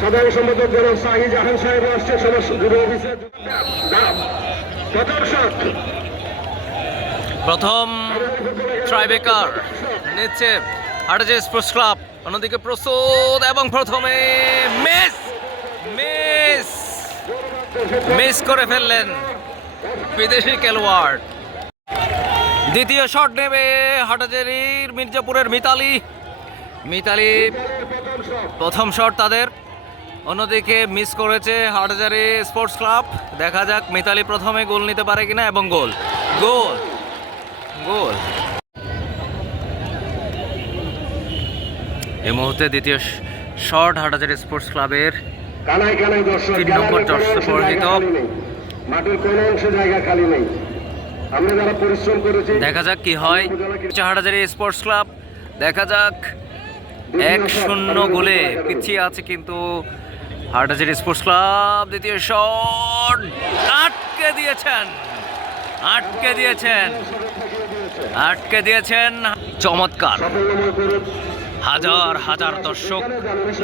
সাধারণ সম্পাদক জনাব শাহি জাহান সাহেব আসছে সমস্ত প্রথম প্রথম ট্রাইবেকার নিচ্ছে হাটাজে স্পোর্টস ক্লাব অন্যদিকে প্রস্তুত এবং প্রথমে মিস মিস মিস করে ফেললেন বিদেশি খেলোয়াড়। দ্বিতীয় শট নেবে হাটাজারির মির্জাপুরের মিতালি। মিতালি, প্রথম শট তাদের। অন্যদিকে মিস করেছে হাটজারি স্পোর্টস ক্লাব দেখা যাক মিতালি প্রথমে গোল নিতে পারে কিনা এবং গোল। গোল। গোল। এই মুহূর্তে দ্বিতীয় শর্ট হাটাজারি স্পোর্টস ক্লাবের তিন নম্বর। মাঠের কোনো অংশে জায়গা খালি নেই। আমরা যারা পরিশ্রম করেছি দেখা যাক কি হয়। হাটাজারি স্পোর্টস ক্লাব দেখা যাক এক শূন্য গোলে পিছিয়ে আছে কিন্তু হাটাজারি স্পোর্টস ক্লাব দ্বিতীয় শট। আটকে দিয়েছেন। আটকে দিয়েছেন। আটকে দিয়েছেন। চমৎকার। হাজার হাজার দর্শক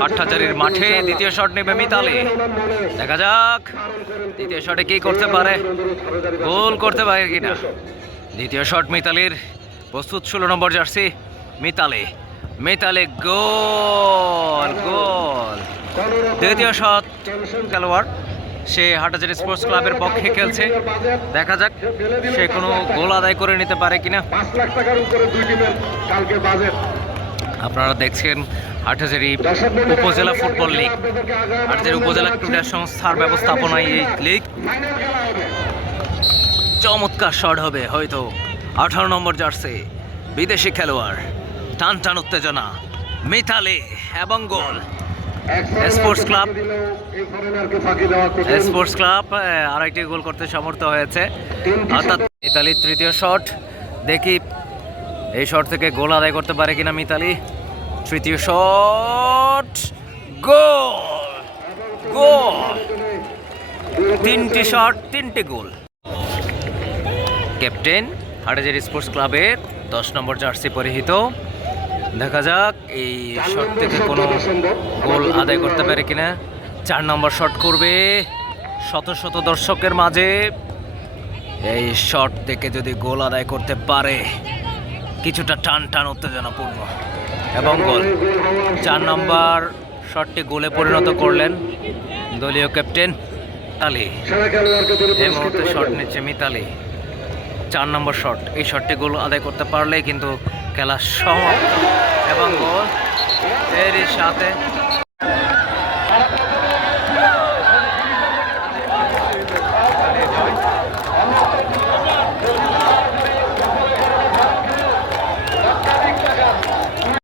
হাটহাজারির মাঠে দ্বিতীয় শট নেবে মিতালি। দেখা যাক দ্বিতীয় শটে কি করতে পারে। গোল করতে পারে কিনা। দ্বিতীয় শট মিতালির প্রস্তুত ষোলো নম্বর jersey Mitali. Mitali goal goal. দ্বিতীয় শট, খেলোয়াড়। সে হাটাজারি স্পোর্টস ক্লাবের পক্ষে খেলছে। দেখা যাক সে কোনো গোল আদায় করে নিতে পারে কিনা। আপনারা দেখছেন হাটহাজারি উপজেলা ফুটবল লিগ। হাটহাজারি উপজেলা ক্রীড়া সংস্থার ব্যবস্থাপনায় এই লিগ। চমৎকার শট হবে হয়তো। আঠারো নম্বর জার্সি বিদেশি খেলোয়াড়। টান টান উত্তেজনা মিথালি এবং goal. Sports club. Sports club আরেকটি গোল করতে সমর্থ হয়েছে। অর্থাৎ মিতালির তৃতীয় শট। দেখি এই শট থেকে গোল আদায় করতে পারে কিনা মিতালি। তৃতীয় শট গোল! গোল! তিনটি শট তিনটি গোল। ক্যাপ্টেন হাটাজারি স্পোর্টস ক্লাবের দশ নম্বর জার্সি পরিহিত। দেখা যাক এই শট থেকে কোনো গোল আদায় করতে পারে কিনা। চার নম্বর শট করবে শত শত দর্শকের মাঝে। এই শট থেকে যদি গোল আদায় করতে পারে, কিছুটা টান টান উত্তেজনাপূর্ণ। এবং গোল। চার নম্বর শটটি গোলে পরিণত করলেন দলীয় ক্যাপ্টেন তিনি এই মুহূর্তে শট। নিচ্ছে মিতালি। চার নম্বর শট এই শটটি গোল আদায় করতে পারলেই কিন্তু খেলা সমাপ্ত এবং গোল এরই সাথে